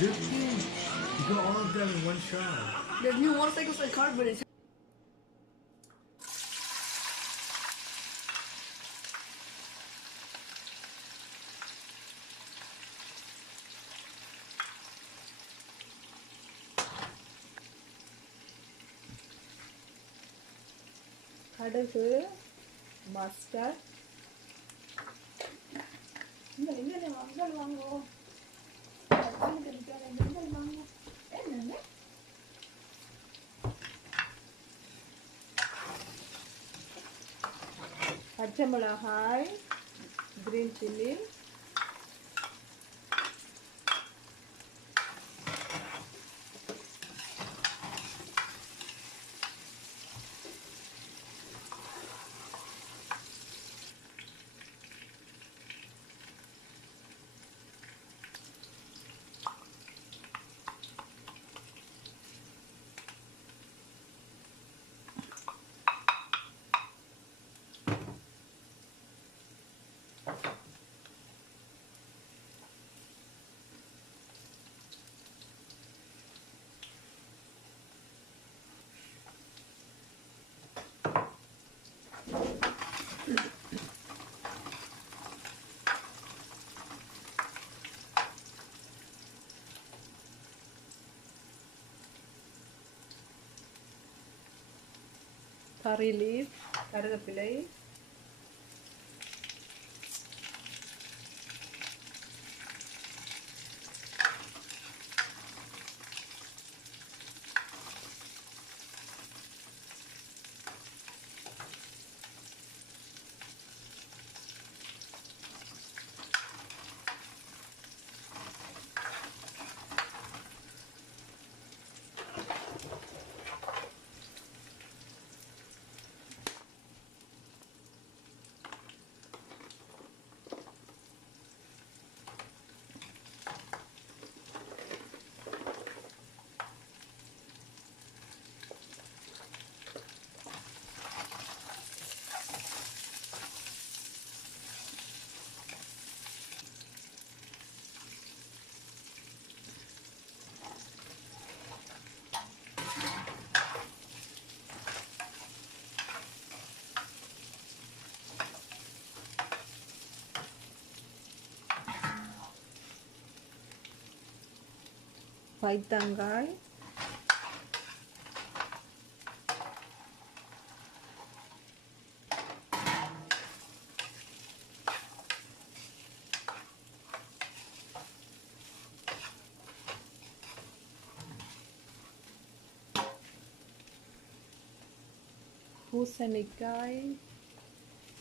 Joking. You got all of them in one shot. The new motorcycles and car, but it's கடுகு mustard இங்கே வாங்குவோம் என்னங்க பச்சை மிளகாய் கிரீன் சில்லி curry leaf கருவேப்பிலை பைத்தங்காய் பூசணிக்காய்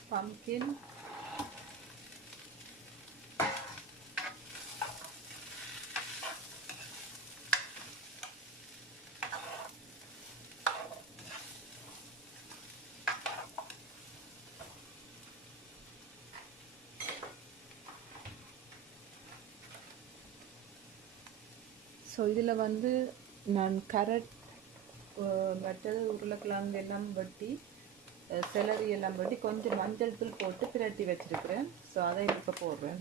பம்கின் ஸோ இதில் வந்து நான் கேரட் மற்றது உருளைக்கிழங்கு எல்லாம் வெட்டி செலரி எல்லாம் வெட்டி கொஞ்சம் மஞ்சள் தூள் போட்டு பிரட்டி வச்சிருக்கிறேன். ஸோ அதை இப்போ போடுறேன்.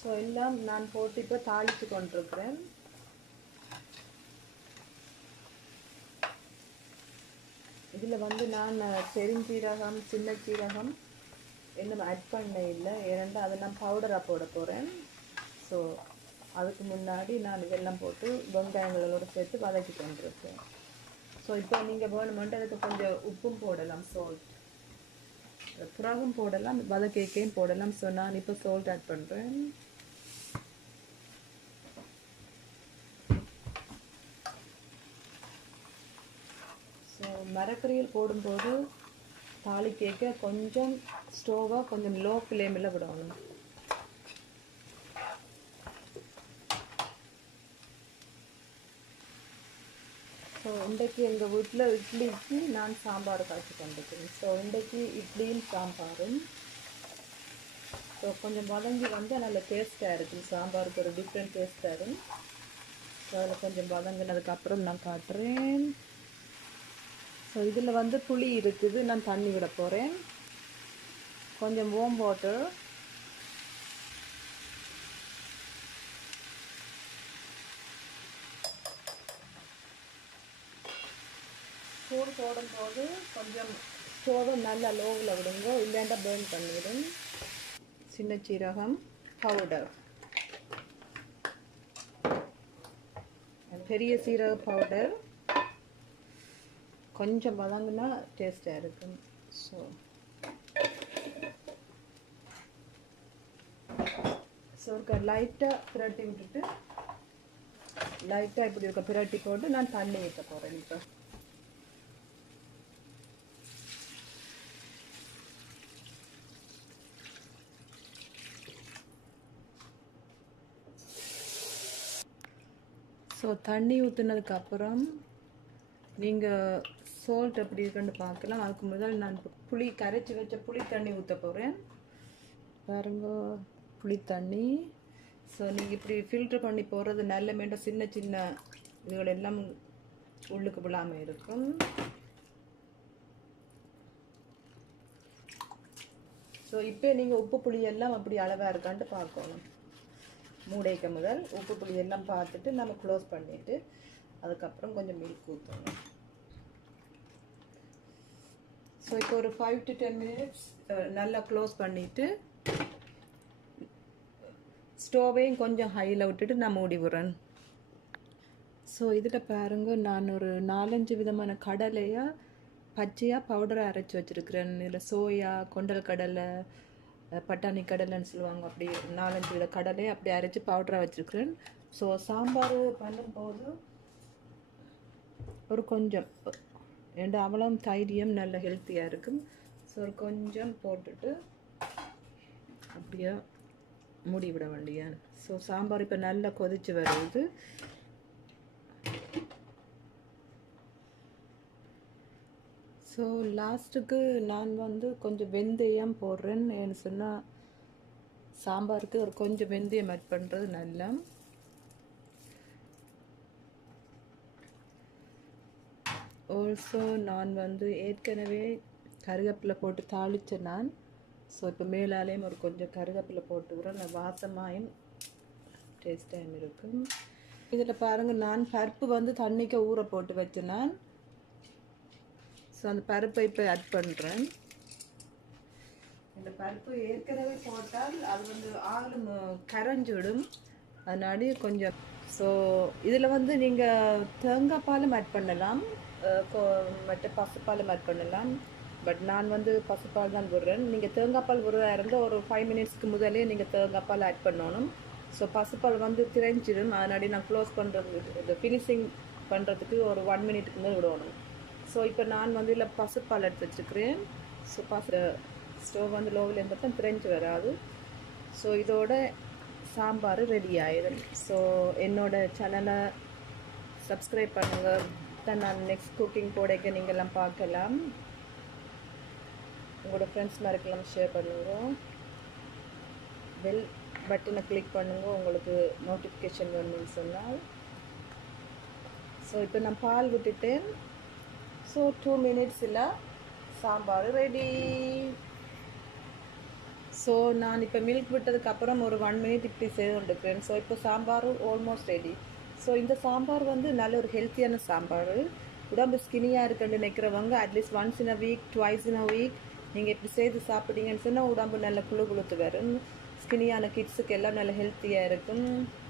ஸோ எல்லாம் நான் போட்டு இப்போ தாளித்து கொண்டிருக்கிறேன். இதில் வந்து நான் பெருஞ்சீரகம் சின்ன சீரகம் இன்னும் ஆட் பண்ண இல்லை, ஏனென்றால் அதை நான் பவுடராக போட போகிறேன். ஸோ அதுக்கு முன்னாடி நான் இதெல்லாம் போட்டு வெங்காயங்களோடு சேர்த்து வதக்கி கொண்டிருக்கேன். ஸோ இப்போ நீங்கள் வேணுமென்ட்டு அதுக்கு கொஞ்சம் உப்பும் போடலாம், சால்ட் புறாவும் போடலாம், வதக்கையும் போடலாம். ஸோ நான் இப்போ சால்ட் ஆட் பண்ணுறேன். ஸோ மரக்கறியில் போடும்போது தாளிக்க கொஞ்சம் ஸ்டோவை கொஞ்சம் லோ ஃப்ளேமில் விடணும். ஸோ இன்றைக்கு எங்கள் வீட்டில் இட்லிக்கு நான் சாம்பார் காய்ச்சி கொண்டிருக்கிறேன். ஸோ இன்றைக்கு இட்லியும் சாம்பாரும் ஸோ கொஞ்சம் வதங்கி வந்து நல்ல டேஸ்ட்டாக இருக்குது. சாம்பாருக்கு ஒரு டிஃப்ரெண்ட் டேஸ்ட்டாக இருக்கும். ஸோ அதில் கொஞ்சம் வதங்கினதுக்கப்புறம் நான் காட்டுறேன். ஸோ இதில் வந்து புளி இருக்குது, நான் தண்ணி விட போகிறேன். கொஞ்சம் வார்ம் வாட்டர், சூடு போடும்போது கொஞ்சம் ஸ்டோவை நல்லா லோவில் விடுங்க, இல்லைண்டா பேர்ன் பண்ணிவிடும். சின்ன சீரகம் பவுடர், பெரிய சீரக பவுடர் கொஞ்சம் வதங்கினா டேஸ்ட்டாக இருக்கும். ஸோ லைட்டாக பிரட்டி விட்டுட்டு லைட்டாக இப்படி இருக்க பிரட்டி போட்டு நான் தண்ணி ஊற்ற போகிறேன். இப்போ ஸோ தண்ணி ஊற்றுனதுக்கப்புறம் நீங்கள் சால்ட் எப்படி இருக்குன்னு பார்க்கலாம். அதுக்கு முதல் நான் புளி கரைச்சி வச்ச புளி தண்ணி ஊற்ற போகிறேன். பாருங்க புளி தண்ணி. ஸோ நீங்கள் இப்படி ஃபில்ட்ரு பண்ணி போகிறது நல்ல மேண்ட சின்ன சின்ன இதுகள் எல்லாம் உள்ளுக்கு விழாமல் இருக்கும். ஸோ இப்போ நீங்கள் உப்பு புளியெல்லாம் அப்படி அளவாக இருக்கான்ட்டு பார்க்கணும். மூடைக்க முதல் உப்பு புளி எல்லாம் பார்த்துட்டு நம்ம க்ளோஸ் பண்ணிவிட்டு அதுக்கப்புறம் கொஞ்சம் மில்க் ஊற்றணும். ஸோ இப்போ ஒரு 5 to 10 minutes நல்லா க்ளோஸ் பண்ணிவிட்டு ஸ்டோவையும் கொஞ்சம் ஹையில் விட்டுட்டு நான் மூடி விடுறேன். ஸோ இதில் பாருங்க, நான் ஒரு 4-5 விதமான கடலையாக பச்சையாக பவுடரை அரைச்சி வச்சுருக்கிறேன். இதில் சோயா, கொண்டல் கடலை, பட்டாணி கடலைன்னு சொல்லுவாங்க, அப்படி 4-5 வித கடலையை அப்படி அரைச்சி பவுடராக வச்சுருக்கிறேன். ஸோ சாம்பார் பண்ணும்போது ஒரு கொஞ்சம் ரெண்டு அவலம் தைரியம் நல்ல ஹெல்த்தியாக இருக்கும். ஸோ ஒரு கொஞ்சம் போட்டுட்டு அப்படியே மூடி விட வேண்டிய. ஸோ சாம்பார் இப்போ நல்லா கொதிச்சு வருது. ஸோ லாஸ்ட்டுக்கு நான் வந்து கொஞ்சம் வெந்தயம் போடுறேன். ஏன்னு சொன்னால் சாம்பாருக்கு ஒரு கொஞ்சம் வெந்தயம் ஆட் பண்ணுறது நல்லா. ஆல்சோ நான் வந்து ஏற்கனவே கருவேப்பிலை போட்டு தாளித்தேன் நான். ஸோ இப்போ மேலாலேயும் ஒரு கொஞ்சம் கருவேப்பிலை போட்டுக்கிறேன். நான் வாசமாயும் டேஸ்டாகவும் இருக்கும். இதில் பாருங்கள், நான் பருப்பு வந்து தண்ணிக்கு ஊற போட்டு வச்சேன் நான். ஸோ அந்த பருப்பை இப்போ ஆட் பண்ணுறேன். இந்த பருப்பு ஏற்கனவே போட்டால் அது வந்து ஆளும் கரைஞ்சிடும், அதனால கொஞ்சம். ஸோ இதில் வந்து நீங்கள் தேங்காய் பாலும் ஆட் பண்ணலாம், மற்ற பசுப்பாலும் ஆட் பண்ணலாம். பட் நான் வந்து பசுப்பால் தான் விடுறேன். நீங்கள் தேங்காய் பால் விடுறதா இருந்தால் ஒரு 5 minutesக்கு முதலே நீங்கள் தேங்காய் பால் ஆட் பண்ணணும். ஸோ பசுப்பால் வந்து திரைஞ்சிடும், அதனால நான் க்ளோஸ் பண்ணுறதுக்கு இந்த ஃபினிஷிங் பண்ணுறதுக்கு ஒரு 1 minute மேலே விடணும். ஸோ இப்போ நான் வந்து இதில் பசுப்பால் எடுத்து வச்சுருக்கிறேன். ஸோ ஸ்டவ் வந்து லோவில் இருந்தால் தான் திரைஞ்சி வராது. ஸோ இதோட சாம்பார் ரெடி ஆயிடும். ஸோ என்னோடய சேனலை சப்ஸ்கிரைப் பண்ணுங்கள், தான் நான் நெக்ஸ்ட் குக்கிங் போடைக்க நீங்கள்லாம் பார்க்கலாம். உங்களோட ஃப்ரெண்ட்ஸ் மாதிரிக்கெல்லாம் ஷேர் பண்ணுங்க. பெல் பட்டனை கிளிக் பண்ணுங்கள் உங்களுக்கு நோட்டிஃபிகேஷன் வேணும்னு சொன்னால். ஸோ இப்போ நான் பால் விட்டுட்டேன். ஸோ 2 minutesல சாம்பார் ரெடி. ஸோ நான் இப்போ மில்க் விட்டதுக்கப்புறம் ஒரு 1 minute இப்படி செய்துருக்கிறேன். ஸோ இப்போ சாம்பார் ஆல்மோஸ்ட் ரெடி. ஸோ இந்த சாம்பார் வந்து நல்ல ஒரு ஹெல்த்தியான சாம்பார். உடம்பு ஸ்கினியாக இருக்குன்னு நினைக்கிறவங்க at least once in a week, twice in a week நீங்கள் இப்படி செய்து சாப்பிட்டீங்கன்னு சொன்னால் உடம்பு நல்ல குளுத்து வரும். ஸ்கினியான கிட்ஸுக்கு எல்லாம் நல்ல ஹெல்த்தியாக இருக்கும்.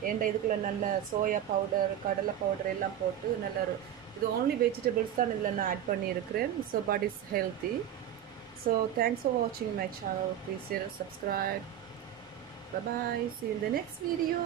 ஏன்டா இதுக்குள்ளே நல்ல சோயா பவுடர், கடலை பவுடர் எல்லாம் போட்டு நல்ல ஒரு இது ஓன்லி வெஜிடபிள்ஸ் தான் இதில் நான் ஆட் பண்ணியிருக்கிறேன். So but is healthy. So thanks for வாட்சிங் my channel. Please share, subscribe. Bye bye. See you in the next video.